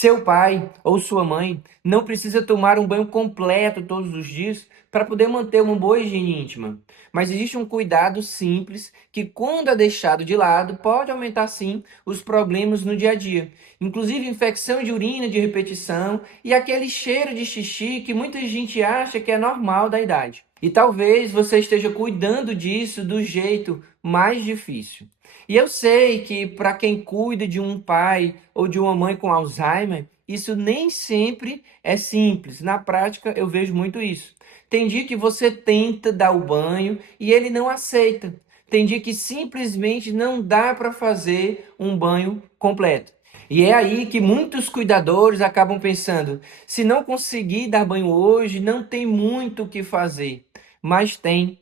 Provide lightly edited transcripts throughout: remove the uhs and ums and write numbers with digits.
Seu pai ou sua mãe não precisa tomar um banho completo todos os dias para poder manter uma boa higiene íntima. Mas existe um cuidado simples que, quando é deixado de lado, pode aumentar sim os problemas no dia a dia. Inclusive infecção de urina de repetição e aquele cheiro de xixi que muita gente acha que é normal da idade. E talvez você esteja cuidando disso do jeito mais difícil. E eu sei que para quem cuida de um pai ou de uma mãe com Alzheimer, isso nem sempre é simples. Na prática, eu vejo muito isso. Tem dia que você tenta dar o banho e ele não aceita. Tem dia que simplesmente não dá para fazer um banho completo. E é aí que muitos cuidadores acabam pensando: se não conseguir dar banho hoje, não tem muito o que fazer. Mas tem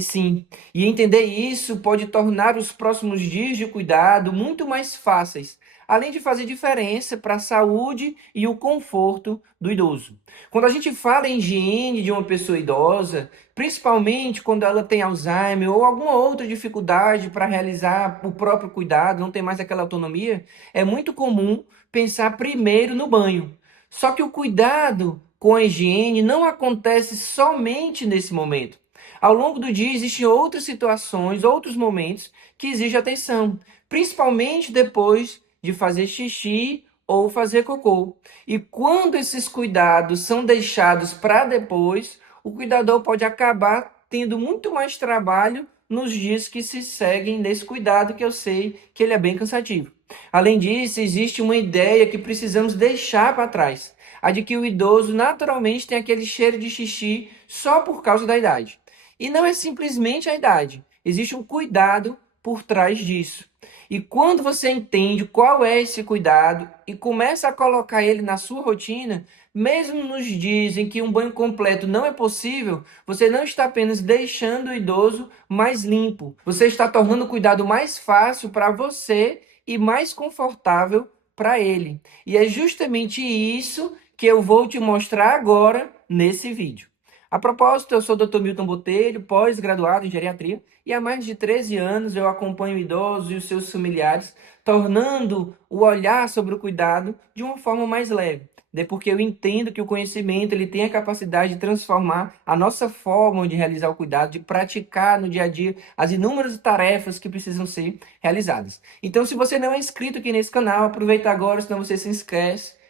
sim. E entender isso pode tornar os próximos dias de cuidado muito mais fáceis, além de fazer diferença para a saúde e o conforto do idoso. Quando a gente fala em higiene de uma pessoa idosa, principalmente quando ela tem Alzheimer ou alguma outra dificuldade para realizar o próprio cuidado, não tem mais aquela autonomia, é muito comum pensar primeiro no banho. Só que o cuidado com a higiene não acontece somente nesse momento. Ao longo do dia existem outras situações, outros momentos que exigem atenção, principalmente depois de fazer xixi ou fazer cocô. E quando esses cuidados são deixados para depois, o cuidador pode acabar tendo muito mais trabalho nos dias que se seguem nesse cuidado, que eu sei que ele é bem cansativo. Além disso, existe uma ideia que precisamos deixar para trás, a de que o idoso naturalmente tem aquele cheiro de xixi só por causa da idade. E não é simplesmente a idade, existe um cuidado por trás disso. E quando você entende qual é esse cuidado e começa a colocar ele na sua rotina, mesmo nos dias em que um banho completo não é possível, você não está apenas deixando o idoso mais limpo, você está tornando o cuidado mais fácil para você e mais confortável para ele. E é justamente isso que eu vou te mostrar agora nesse vídeo. A propósito, eu sou o Dr. Milton Botelho, pós-graduado em geriatria, e há mais de 13 anos eu acompanho idosos e os seus familiares, tornando o olhar sobre o cuidado de uma forma mais leve. Porque eu entendo que o conhecimento ele tem a capacidade de transformar a nossa forma de realizar o cuidado, de praticar no dia a dia as inúmeras tarefas que precisam ser realizadas. Então, se você não é inscrito aqui nesse canal, aproveita agora, senão você se esquece.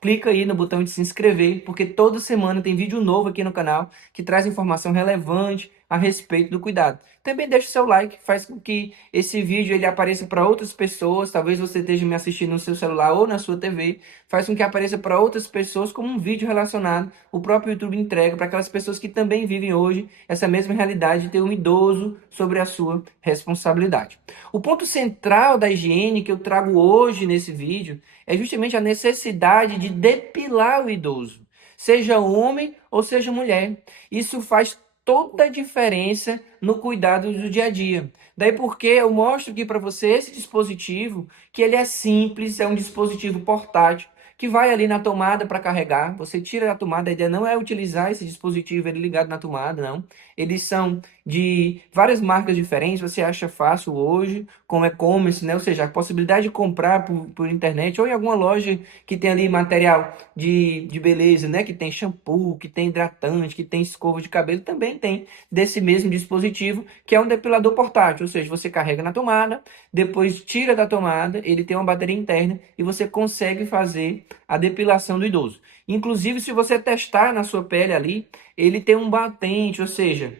Clica aí no botão de se inscrever, porque toda semana tem vídeo novo aqui no canal que traz informação relevante a respeito do cuidado. Também deixa o seu like, faz com que esse vídeo ele apareça para outras pessoas. Talvez você esteja me assistindo no seu celular ou na sua TV. Faz com que apareça para outras pessoas como um vídeo relacionado. O próprio YouTube entrega para aquelas pessoas que também vivem hoje essa mesma realidade de ter um idoso sobre a sua responsabilidade. O ponto central da higiene que eu trago hoje nesse vídeo é justamente a necessidade de depilar o idoso, seja homem ou seja mulher. Isso faz toda a diferença no cuidado do dia a dia. Daí porque eu mostro aqui para você esse dispositivo, que ele é simples, é um dispositivo portátil, que vai ali na tomada para carregar. Você tira da tomada, a ideia não é utilizar esse dispositivo ele ligado na tomada, não. Eles são de várias marcas diferentes, você acha fácil hoje, com e-commerce, né? Ou seja, a possibilidade de comprar por internet ou em alguma loja que tem ali material de beleza, né? Que tem shampoo, que tem hidratante, que tem escova de cabelo, também tem desse mesmo dispositivo, que é um depilador portátil. Ou seja, você carrega na tomada, depois tira da tomada, ele tem uma bateria interna e você consegue fazer a depilação do idoso. Inclusive, se você testar na sua pele ali, ele tem um batente, ou seja,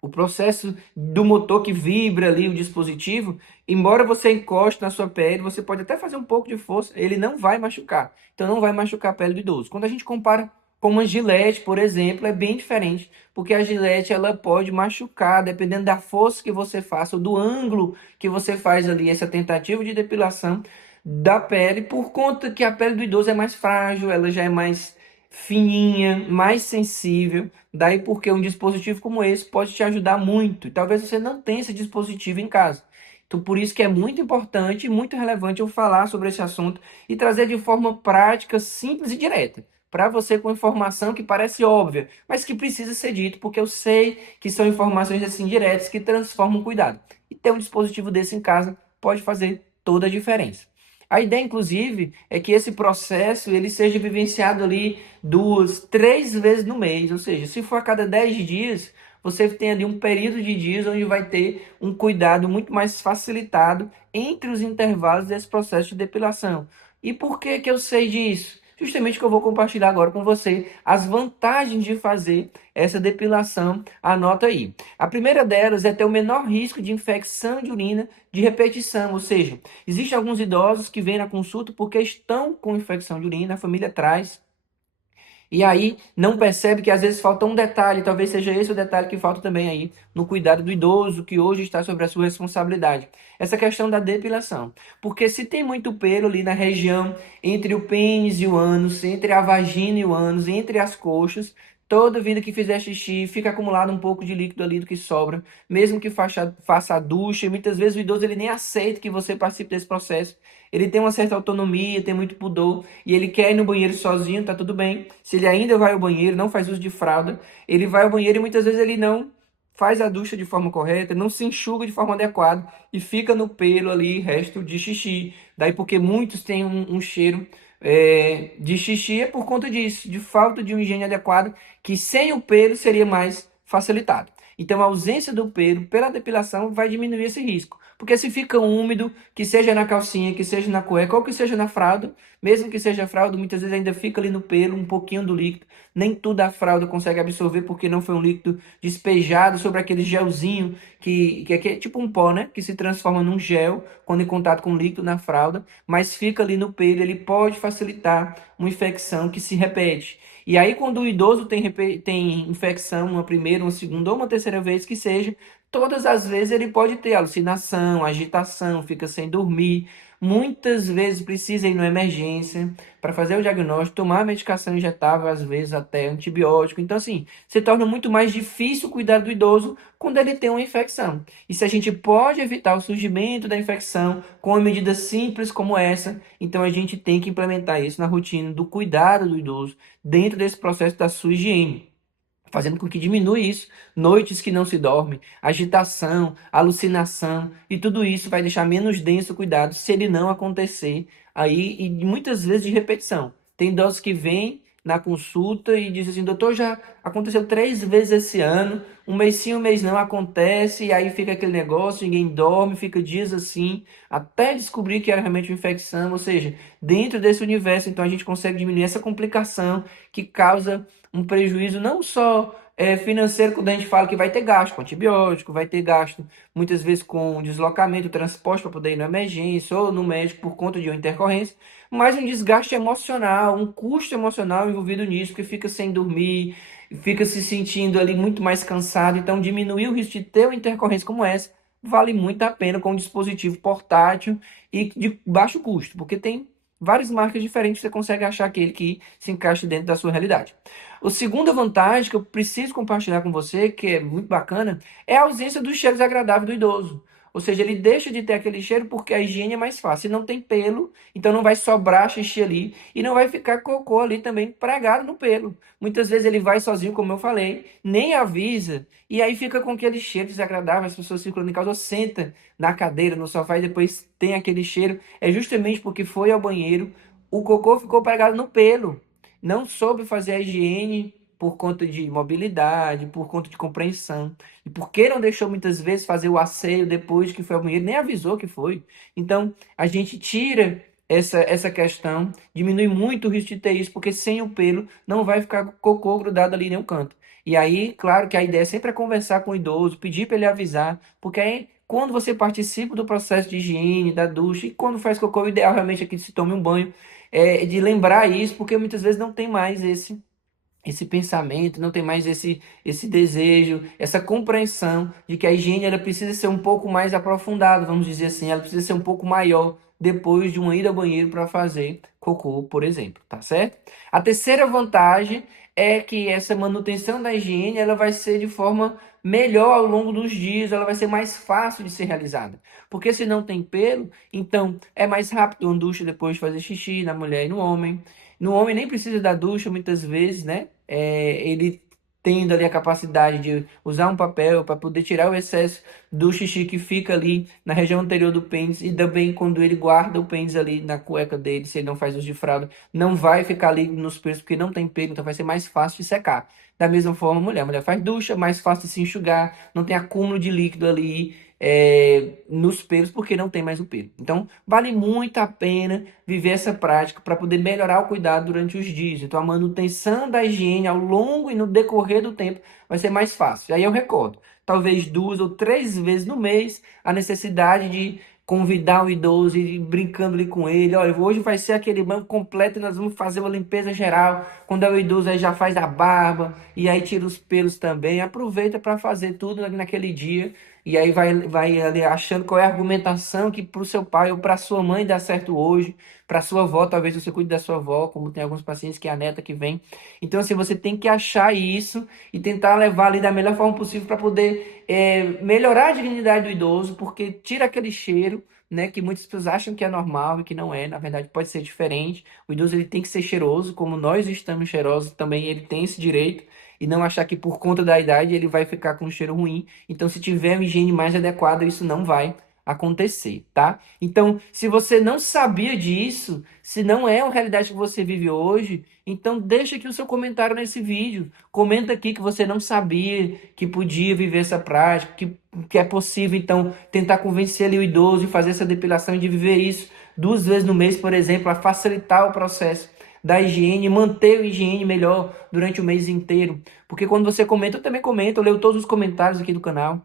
o processo do motor que vibra ali o dispositivo, embora você encoste na sua pele, você pode até fazer um pouco de força, ele não vai machucar. Então não vai machucar a pele do idoso. Quando a gente compara com uma gilete, por exemplo, é bem diferente, porque a gilete ela pode machucar, dependendo da força que você faça, ou do ângulo que você faz ali, essa tentativa de depilação da pele, por conta que a pele do idoso é mais frágil, ela já é mais fininha, mais sensível. Daí porque um dispositivo como esse pode te ajudar muito. E talvez você não tenha esse dispositivo em casa. Então, por isso que é muito importante e muito relevante eu falar sobre esse assunto e trazer de forma prática, simples e direta. Para você com informação que parece óbvia, mas que precisa ser dito, porque eu sei que são informações assim diretas que transformam o cuidado. E ter um dispositivo desse em casa pode fazer toda a diferença. A ideia, inclusive, é que esse processo ele seja vivenciado ali 2, 3 vezes no mês. Ou seja, se for a cada 10 dias, você tem ali um período de dias onde vai ter um cuidado muito mais facilitado entre os intervalos desse processo de depilação. E por que que eu sei disso? Justamente que eu vou compartilhar agora com você as vantagens de fazer essa depilação. Anota aí. A primeira delas é ter o menor risco de infecção de urina de repetição, ou seja, existem alguns idosos que vêm na consulta porque estão com infecção de urina, a família traz e aí não percebe que às vezes falta um detalhe, talvez seja esse o detalhe que falta também aí no cuidado do idoso, que hoje está sobre a sua responsabilidade. Essa questão da depilação. Porque se tem muito pelo ali na região entre o pênis e o ânus, entre a vagina e o ânus, entre as coxas, toda vida que fizer xixi, fica acumulado um pouco de líquido ali do que sobra, mesmo que faça a ducha, e muitas vezes o idoso ele nem aceita que você participe desse processo. Ele tem uma certa autonomia, tem muito pudor, e ele quer ir no banheiro sozinho, tá tudo bem. Se ele ainda vai ao banheiro, não faz uso de fralda, ele vai ao banheiro e muitas vezes ele não faz a ducha de forma correta, não se enxuga de forma adequada e fica no pelo ali resto de xixi. Daí porque muitos têm um cheiro de xixi é por conta disso, de falta de uma higiene adequada, que sem o pelo seria mais facilitado. Então a ausência do pelo pela depilação vai diminuir esse risco. Porque se fica úmido, que seja na calcinha, que seja na cueca, ou que seja na fralda, mesmo que seja fralda, muitas vezes ainda fica ali no pelo um pouquinho do líquido. Nem tudo a fralda consegue absorver porque não foi um líquido despejado sobre aquele gelzinho que é tipo um pó, né? Que se transforma num gel quando em contato com o líquido na fralda, mas fica ali no pelo, ele pode facilitar uma infecção que se repete. E aí, quando o idoso tem infecção, uma primeira, uma segunda ou uma terceira vez que seja, todas as vezes ele pode ter alucinação, agitação, fica sem dormir. Muitas vezes precisa ir na emergência para fazer o diagnóstico, tomar medicação injetável, às vezes até antibiótico. Então, assim, se torna muito mais difícil cuidar do idoso quando ele tem uma infecção. E se a gente pode evitar o surgimento da infecção com uma medida simples como essa, então a gente tem que implementar isso na rotina do cuidado do idoso, dentro desse processo da sua higiene, fazendo com que diminua isso, noites que não se dorme, agitação, alucinação, e tudo isso vai deixar menos denso o cuidado se ele não acontecer aí, e muitas vezes de repetição. Tem idosos que vêm na consulta e dizem assim, doutor, já aconteceu 3 vezes esse ano, um mês sim, um mês não acontece, e aí fica aquele negócio, ninguém dorme, fica dias assim, até descobrir que era realmente uma infecção, ou seja, dentro desse universo, então a gente consegue diminuir essa complicação que causa um prejuízo não só financeiro, quando a gente fala que vai ter gasto com antibiótico, vai ter gasto muitas vezes com deslocamento, transporte para poder ir na emergência ou no médico por conta de uma intercorrência, mas um desgaste emocional, um custo emocional envolvido nisso, que fica sem dormir, fica se sentindo ali muito mais cansado. Então, diminuir o risco de ter uma intercorrência como essa vale muito a pena com um dispositivo portátil e de baixo custo, porque tem várias marcas diferentes, você consegue achar aquele que se encaixe dentro da sua realidade. A segunda vantagem que eu preciso compartilhar com você, que é muito bacana, é a ausência dos cheiros agradáveis do idoso. Ou seja, ele deixa de ter aquele cheiro porque a higiene é mais fácil. Se não tem pelo, então não vai sobrar xixi ali e não vai ficar cocô ali também pregado no pelo. Muitas vezes ele vai sozinho, como eu falei, nem avisa, e aí fica com aquele cheiro desagradável, as pessoas circulando em casa, ou senta na cadeira, no sofá e depois tem aquele cheiro. É justamente porque foi ao banheiro, o cocô ficou pregado no pelo, não soube fazer a higiene por conta de mobilidade, por conta de compreensão. E porque não deixou muitas vezes fazer o asseio depois que foi ao banheiro, nem avisou que foi. Então, a gente tira essa questão, diminui muito o risco de ter isso, porque sem o pelo não vai ficar cocô grudado ali em nenhum canto. E aí, claro que a ideia sempre é conversar com o idoso, pedir para ele avisar, porque aí quando você participa do processo de higiene, da ducha, e quando faz cocô, o ideal realmente é que se tome um banho, de lembrar isso, porque muitas vezes não tem mais esse pensamento, não tem mais esse desejo, essa compreensão de que a higiene ela precisa ser um pouco mais aprofundada, vamos dizer assim, ela precisa ser um pouco maior depois de uma ida ao banheiro para fazer cocô, por exemplo, tá certo? A terceira vantagem é que essa manutenção da higiene ela vai ser de forma melhor ao longo dos dias, ela vai ser mais fácil de ser realizada. Porque se não tem pelo, então é mais rápido uma ducha depois de fazer xixi na mulher e no homem. No homem nem precisa da ducha muitas vezes, né? Ele tendo ali a capacidade de usar um papel para poder tirar o excesso do xixi que fica ali na região anterior do pênis, e também quando ele guarda o pênis ali na cueca dele, se ele não faz uso de fralda, não vai ficar ali nos pelos porque não tem pelo, então vai ser mais fácil de secar. Da mesma forma, a mulher faz ducha, mais fácil de se enxugar, não tem acúmulo de líquido ali nos pelos porque não tem mais o pelo. Então, vale muito a pena viver essa prática para poder melhorar o cuidado durante os dias. Então, a manutenção da higiene ao longo e no decorrer do tempo vai ser mais fácil. Aí eu recordo, talvez 2 ou 3 vezes no mês, a necessidade de convidar o idoso e ir brincando ali com ele. Olha, hoje vai ser aquele banco completo e nós vamos fazer uma limpeza geral. Quando é o idoso, aí já faz a barba e aí tira os pelos também. Aproveita para fazer tudo naquele dia. E aí vai ali achando qual é a argumentação que para o seu pai ou para sua mãe dá certo hoje, para sua avó, talvez você cuide da sua avó, como tem alguns pacientes que é a neta que vem. Então, assim, você tem que achar isso e tentar levar ali da melhor forma possível para poder melhorar a dignidade do idoso, porque tira aquele cheiro, né, que muitas pessoas acham que é normal e que não é, na verdade pode ser diferente. O idoso ele tem que ser cheiroso, como nós estamos cheirosos, também ele tem esse direito, e não achar que por conta da idade ele vai ficar com um cheiro ruim. Então, se tiver uma higiene mais adequada, isso não vai acontecer, tá? Então, se você não sabia disso, se não é a realidade que você vive hoje, então deixa aqui o seu comentário nesse vídeo. Comenta aqui que você não sabia que podia viver essa prática, que é possível, então, tentar convencer ali o idoso de fazer essa depilação e de viver isso 2 vezes no mês, por exemplo, para facilitar o processo da higiene, manter a higiene melhor durante o mês inteiro. Porque quando você comenta, eu também comento, eu leio todos os comentários aqui do canal.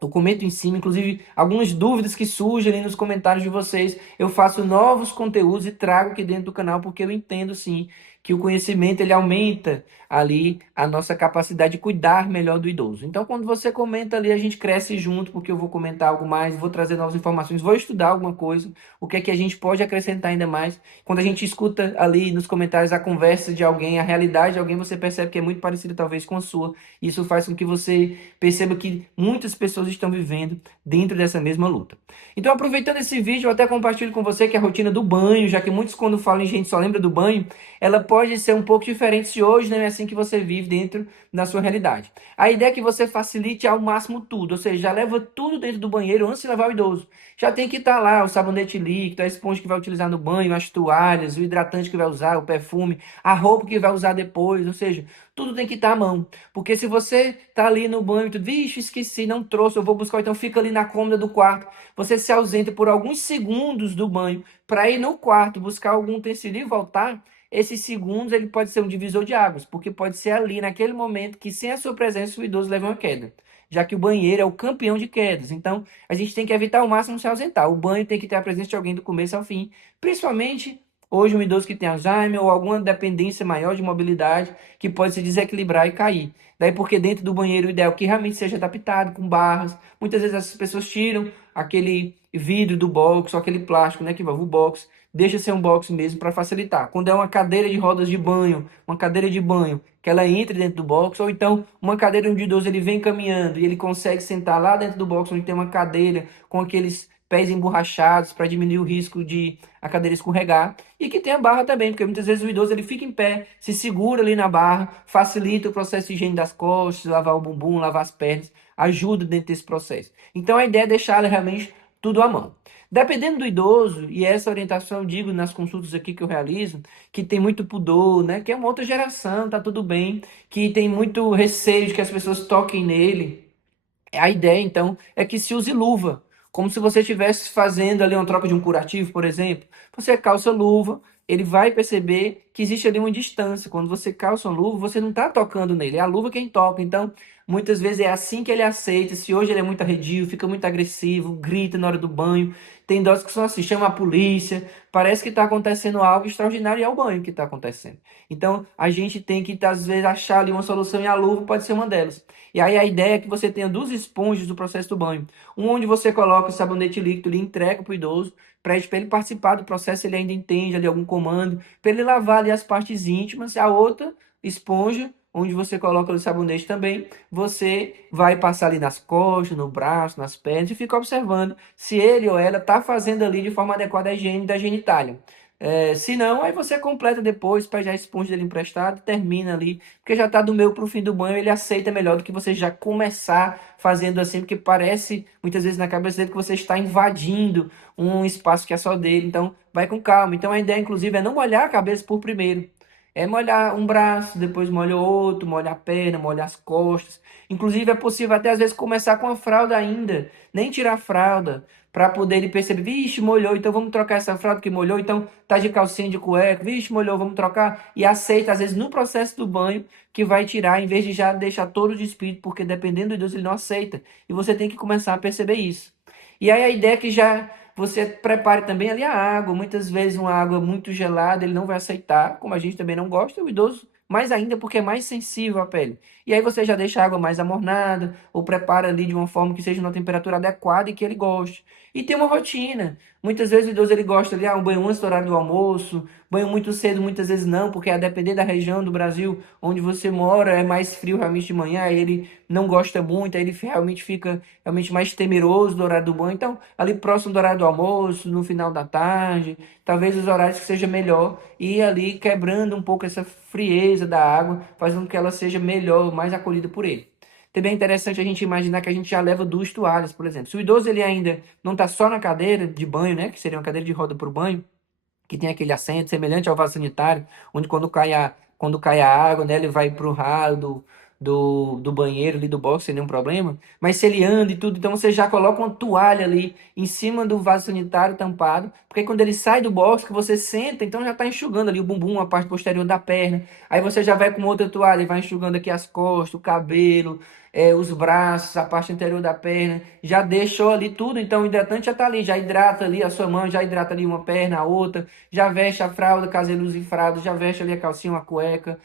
Eu comento em cima, inclusive algumas dúvidas que surgem ali nos comentários de vocês. Eu faço novos conteúdos e trago aqui dentro do canal, porque eu entendo sim que o conhecimento ele aumenta ali a nossa capacidade de cuidar melhor do idoso. Então, quando você comenta ali, a gente cresce junto, porque eu vou comentar algo mais, vou trazer novas informações, vou estudar alguma coisa, o que é que a gente pode acrescentar ainda mais. Quando a gente escuta ali nos comentários a conversa de alguém, a realidade de alguém, você percebe que é muito parecida talvez com a sua. Isso faz com que você perceba que muitas pessoas estão vivendo dentro dessa mesma luta. Então, aproveitando esse vídeo, eu até compartilho com você que a rotina do banho, já que muitos quando falam em gente só lembra do banho, ela pode ser um pouco diferente se hoje não é assim que você vive dentro da sua realidade. A ideia é que você facilite ao máximo tudo, ou seja, já leva tudo dentro do banheiro antes de levar o idoso. Já tem que estar lá o sabonete líquido, a esponja que vai utilizar no banho, as toalhas, o hidratante que vai usar, o perfume, a roupa que vai usar depois, ou seja, tudo tem que estar à mão. Porque se você tá ali no banho e tudo, vixe, esqueci, não trouxe, eu vou buscar, então fica ali na cômoda do quarto. Você se ausenta por alguns segundos do banho para ir no quarto buscar algum utensílio e voltar. Esses segundos ele pode ser um divisor de águas, porque pode ser ali naquele momento que sem a sua presença o idoso leva uma queda. Já que o banheiro é o campeão de quedas. Então, a gente tem que evitar ao máximo se ausentar. O banho tem que ter a presença de alguém do começo ao fim, principalmente hoje um idoso que tem Alzheimer ou alguma dependência maior de mobilidade que pode se desequilibrar e cair. Daí porque dentro do banheiro o ideal é que realmente seja adaptado com barras. Muitas vezes as pessoas tiram aquele vidro do box ou aquele plástico, né, que envolve o box, deixa ser um box mesmo para facilitar. Quando é uma cadeira de rodas de banho, uma cadeira de banho, que ela entre dentro do box, ou então uma cadeira onde o idoso ele vem caminhando e ele consegue sentar lá dentro do box onde tem uma cadeira com aqueles pés emborrachados para diminuir o risco de a cadeira escorregar, e que tem a barra também, porque muitas vezes o idoso ele fica em pé, se segura ali na barra, facilita o processo de higiene das costas, lavar o bumbum, lavar as pernas, ajuda dentro desse processo. Então a ideia é deixar realmente tudo à mão. Dependendo do idoso, e essa orientação eu digo nas consultas aqui que eu realizo, que tem muito pudor, né? Que é uma outra geração, tá tudo bem, que tem muito receio de que as pessoas toquem nele. A ideia, então, é que se use luva, como se você estivesse fazendo ali uma troca de um curativo, por exemplo. Você calça luva, ele vai perceber que existe ali uma distância. Quando você calça uma luva, você não está tocando nele, é a luva quem toca. Então, muitas vezes é assim que ele aceita. Se hoje ele é muito arredio, fica muito agressivo, grita na hora do banho. Tem idosos que são assim, chama a polícia, parece que está acontecendo algo extraordinário e é o banho que está acontecendo. Então, a gente tem que, às vezes, achar ali uma solução e a luva pode ser uma delas. E aí a ideia é que você tenha 2 esponjas do processo do banho. Um onde você coloca o sabonete líquido e entrega para o idoso, para ele participar do processo, ele ainda entende ali algum comando, para ele lavar ali as partes íntimas. A outra esponja, onde você coloca o sabonete também, você vai passar ali nas costas, no braço, nas pernas e fica observando se ele ou ela está fazendo ali de forma adequada a higiene da genitália. Se não, aí você completa depois, pede a esponja dele emprestado, termina ali, porque já tá do meio pro fim do banho, ele aceita melhor do que você já começar fazendo assim, porque parece muitas vezes na cabeça dele que você está invadindo um espaço que é só dele, então vai com calma. Então a ideia, inclusive, é não molhar a cabeça por primeiro. É molhar um braço, depois molha o outro, molha a perna, molha as costas. Inclusive é possível até às vezes começar com a fralda ainda, nem tirar a fralda, para poder ele perceber, vixe, molhou, então vamos trocar essa fralda que molhou, então tá de calcinha de cueca, vixe, molhou, vamos trocar. E aceita, às vezes, no processo do banho, que vai tirar, em vez de já deixar todo despido, porque dependendo do idoso, ele não aceita. E você tem que começar a perceber isso. E aí a ideia é que já você prepare também ali a água. Muitas vezes uma água muito gelada ele não vai aceitar, como a gente também não gosta, o idoso mais ainda porque é mais sensível à pele. E aí você já deixa a água mais amornada, ou prepara ali de uma forma que seja numa temperatura adequada e que ele goste. E tem uma rotina. Muitas vezes o idoso ele gosta ali, um banho antes do horário do almoço, banho muito cedo, muitas vezes não, porque a depender da região do Brasil onde você mora, é mais frio realmente de manhã, aí ele não gosta muito, aí ele realmente fica realmente mais temeroso do horário do banho. Então, ali próximo do horário do almoço, no final da tarde, talvez os horários que seja melhor, e ali quebrando um pouco essa frieza da água, fazendo com que ela seja melhor, mais acolhida por ele. Também é interessante a gente imaginar que a gente já leva duas toalhas, por exemplo. Se o idoso ele ainda não está só na cadeira de banho, né, que seria uma cadeira de roda para o banho, que tem aquele assento semelhante ao vaso sanitário, onde quando cai a água, né, ele vai para o ralo do banheiro ali do box sem nenhum problema. Mas se ele anda e tudo, então você já coloca uma toalha ali em cima do vaso sanitário tampado, porque quando ele sai do box, que você senta, então já está enxugando ali o bumbum, a parte posterior da perna. Aí você já vai com outra toalha e vai enxugando aqui as costas, o cabelo, os braços, a parte anterior da perna, já deixou ali tudo, então o hidratante já está ali, já hidrata ali a sua mão, já hidrata ali uma perna, a outra, já veste a fralda, caso ele use fralda, já veste ali a calcinha, uma cueca,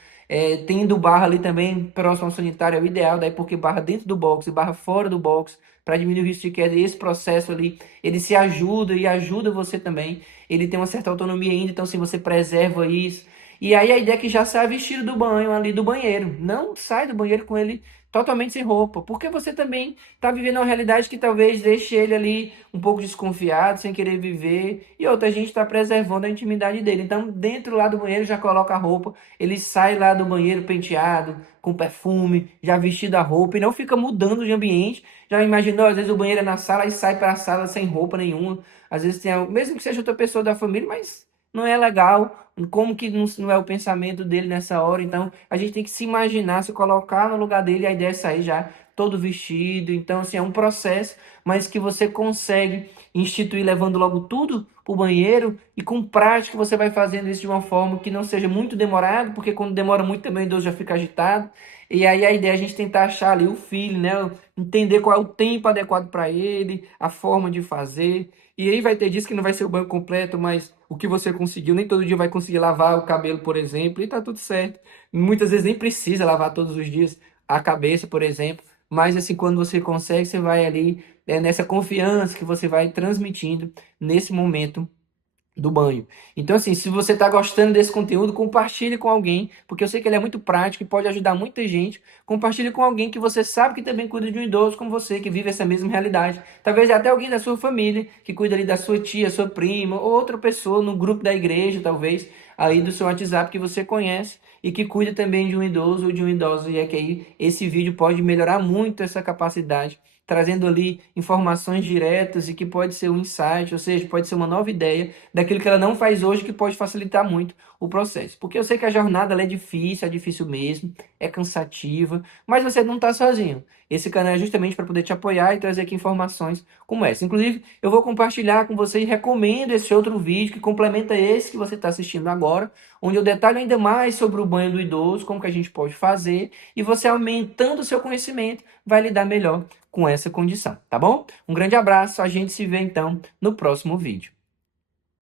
tendo barra ali também próximo ao sanitário é o ideal, daí porque barra dentro do box e barra fora do box, para diminuir o risco de queda, e esse processo ali, ele se ajuda e ajuda você também, ele tem uma certa autonomia ainda, então se você preserva isso, e aí a ideia é que já sai vestido do banho ali do banheiro, não sai do banheiro com ele totalmente sem roupa, porque você também está vivendo uma realidade que talvez deixe ele ali um pouco desconfiado, sem querer viver, e outra gente está preservando a intimidade dele. Então, dentro lá do banheiro já coloca a roupa, ele sai lá do banheiro penteado, com perfume, já vestido a roupa, e não fica mudando de ambiente. Já imaginou, às vezes o banheiro é na sala e sai para a sala sem roupa nenhuma. Às vezes tem, mesmo que seja outra pessoa da família, mas não é legal. Como que não é o pensamento dele nessa hora? Então, a gente tem que se imaginar, se colocar no lugar dele, e a ideia é sair já todo vestido. Então, assim, é um processo, mas que você consegue instituir levando logo tudo para o banheiro e com prática você vai fazendo isso de uma forma que não seja muito demorado, porque quando demora muito também o idoso já fica agitado. E aí a ideia é a gente tentar achar ali o feeling, né? Entender qual é o tempo adequado para ele, a forma de fazer. E aí vai ter dias que não vai ser o banho completo, mas o que você conseguiu, nem todo dia vai conseguir lavar o cabelo, por exemplo, e tá tudo certo. Muitas vezes nem precisa lavar todos os dias a cabeça, por exemplo, mas assim, quando você consegue, você vai ali, nessa confiança que você vai transmitindo nesse momento do banho. Então, assim, se você está gostando desse conteúdo, compartilhe com alguém, porque eu sei que ele é muito prático e pode ajudar muita gente. Compartilhe com alguém que você sabe que também cuida de um idoso como você, que vive essa mesma realidade. Talvez até alguém da sua família, que cuida ali da sua tia, sua prima, ou outra pessoa no grupo da igreja, talvez, aí do seu WhatsApp que você conhece e que cuida também de um idoso ou de um idoso. E é que aí esse vídeo pode melhorar muito essa capacidade, trazendo ali informações diretas e que pode ser um insight, ou seja, pode ser uma nova ideia daquilo que ela não faz hoje, que pode facilitar muito o processo. Porque eu sei que a jornada ela é difícil mesmo, é cansativa, mas você não está sozinho. Esse canal é justamente para poder te apoiar e trazer aqui informações como essa. Inclusive, eu vou compartilhar com você e recomendo esse outro vídeo que complementa esse que você está assistindo agora, onde eu detalho ainda mais sobre o banho do idoso, como que a gente pode fazer, e você aumentando o seu conhecimento vai lidar melhor com essa condição, tá bom? Um grande abraço, a gente se vê então no próximo vídeo.